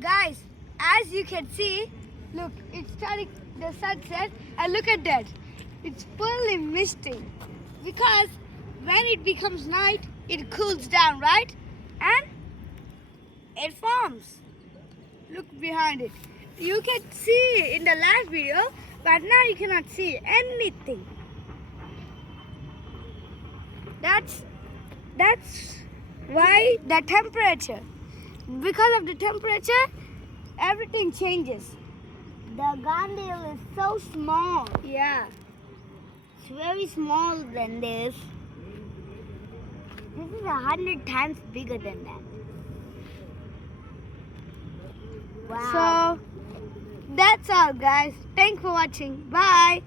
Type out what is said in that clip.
Guys, as you can see, look, it's starting the sunset, and look at that. It's fully misty because when it becomes night, it cools down, right? And it forms. Look behind it. You can see in the last video, but now you cannot see anything. That's why the temperature. Because of the temperature, everything changes. The gondola is so small. Yeah. It's very small than this. This is 100 times bigger than that. Wow. So that's all, guys. Thanks for watching. Bye.